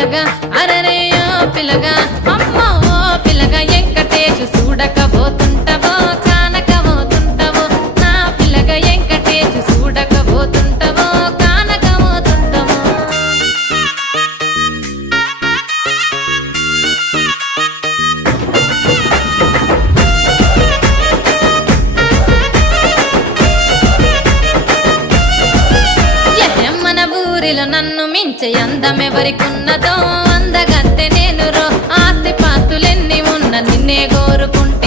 పిలగా అరరేయో పిలగా అమ్మో పిలగా వెంకటేశు చూడకపోతుంటవో కానకపోతుంటవో నా పిలగా వెంకటేశు చూడకపోతుంటవో కానకపోతుంటవో మన ఊరిలో నన్ను మించే అందమెవరికున్నదో అందగత్తె నేను రో ఆస్తి పాస్తులెన్ని ఉన్న నిన్నే కోరుకుంటా